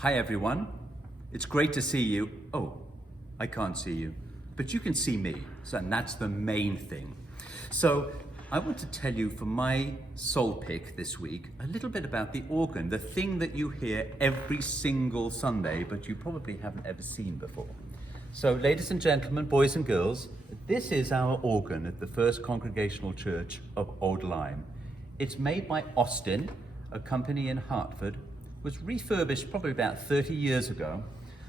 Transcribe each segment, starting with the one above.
Hi everyone, it's great to see you. Oh, I can't see you, but you can see me, and that's the main thing. So I want to tell you for my soul pick this week, a little bit about the organ, the thing that you hear every single Sunday, but you probably haven't ever seen before. So ladies and gentlemen, boys and girls, this is our organ at the First Congregational Church of Old Lyme. It's made by Austin, a company in Hartford. Was refurbished probably about 30 years ago,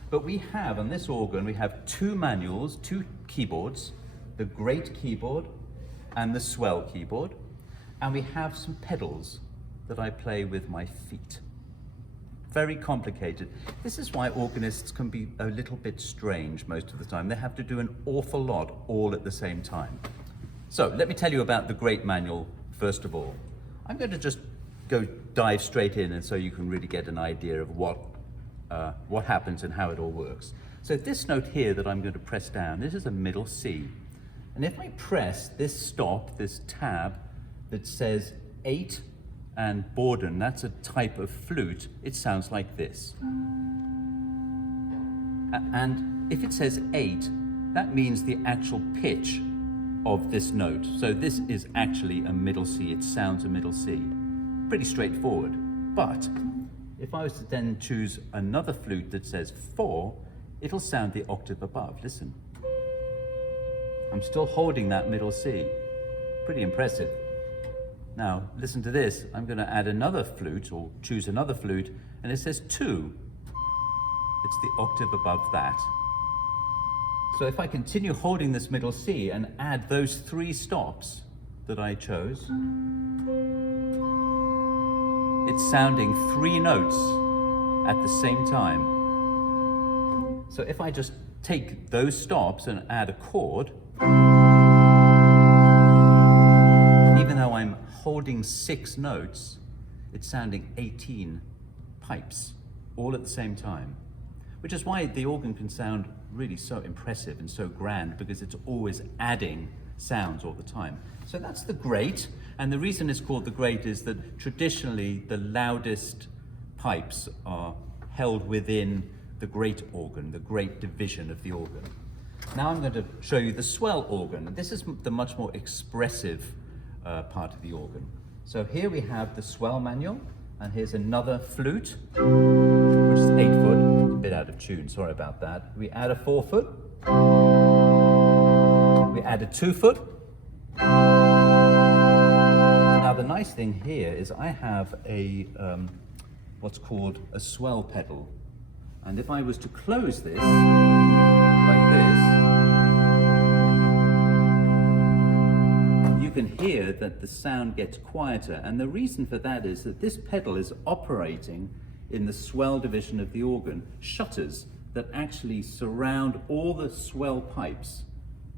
but we have on this organ, we have two manuals, two keyboards, the Great keyboard and the Swell keyboard, and we have some pedals that I play with my feet. Very complicated. This is why organists can be a little bit strange most of the time. They have to do an awful lot all at the same time. So let me tell you about the Great manual first of all. I'm going to just dive straight in, and so you can really get an idea of what happens and how it all works. So this note here that I'm going to press down, this is a middle C. And if I press this stop, this tab that says 8 and Borden, that's a type of flute, it sounds like this. And if it says 8, that means the actual pitch of this note. So this is actually a middle C, it sounds a middle C. Pretty straightforward, but if I was to then choose another flute that says 4, it'll sound the octave above. Listen. I'm still holding that middle C. Pretty impressive. Now, listen to this. I'm going to add another flute, or choose another flute, and it says 2. It's the octave above that. So if I continue holding this middle C and add those 3 stops that I chose, it's sounding 3 notes at the same time. So if I just take those stops and add a chord, even though I'm holding 6 notes, it's sounding 18 pipes all at the same time, which is why the organ can sound really so impressive and so grand, because it's always adding sounds all the time. So that's the Great, and the reason it's called the Great is that traditionally the loudest pipes are held within the Great organ, the Great division of the organ. Now I'm going to show you the Swell organ. This is the much more expressive part of the organ. So here we have the Swell manual, and here's another flute, which is 8 foot, a bit out of tune, sorry about that. We add a 4 foot, we add a 2 foot. Now the nice thing here is I have a what's called a swell pedal, and if I was to close this like this, you can hear that the sound gets quieter, and the reason for that is that this pedal is operating in the swell division of the organ, shutters that actually surround all the swell pipes.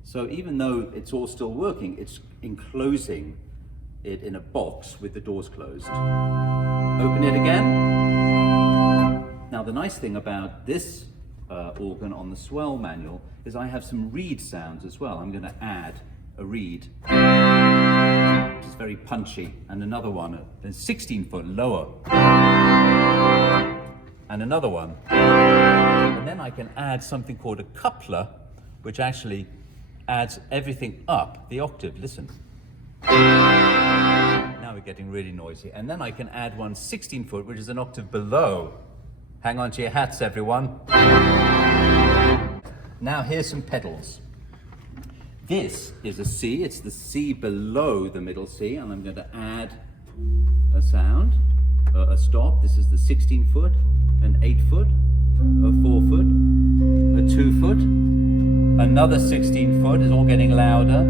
So even though it's all still working, it's enclosing it in a box with the doors closed. Open it again. Now the nice thing about this organ on the Swell manual is I have some reed sounds as well. I'm going to add a reed, which is very punchy, and another one at 16 foot lower, and another one. And then I can add something called a coupler, which actually adds everything up the octave. Listen. Now we're getting really noisy. And then I can add one 16 foot, which is an octave below. Hang on to your hats, everyone. Now here's some pedals. This is a C, it's the C below the middle C, and I'm going to add a sound, a stop. This is the 16 foot, an 8 foot, a 4 foot, a 2 foot, another 16 foot, is all getting louder,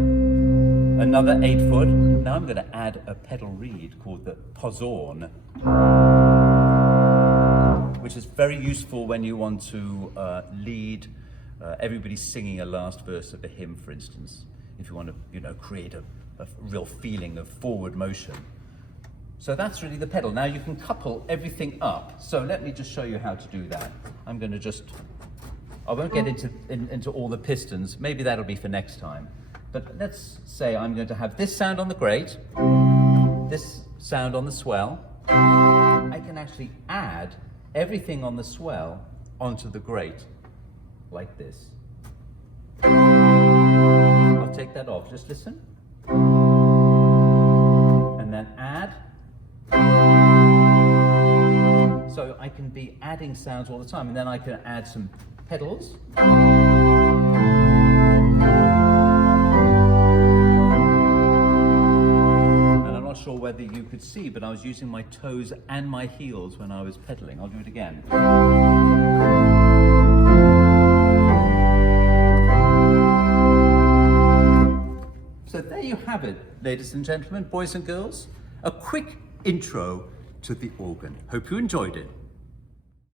another 8 foot. Now I'm going to add a pedal reed called the posaune, which is very useful when you want to lead everybody singing a last verse of a hymn, for instance, if you want to, create a real feeling of forward motion. So that's really the pedal. Now you can couple everything up. So let me just show you how to do that. I'm going to I won't get into all the pistons. Maybe that'll be for next time. But let's say I'm going to have this sound on the Great, this sound on the Swell. I can actually add everything on the swell onto the grate, like this. I'll take that off, just listen. And then add. So I can be adding sounds all the time, and then I can add some pedals. Sure whether you could see, but I was using my toes and my heels when I was pedaling. I'll do it again. So there you have it, ladies and gentlemen, boys and girls. A quick intro to the organ. Hope you enjoyed it.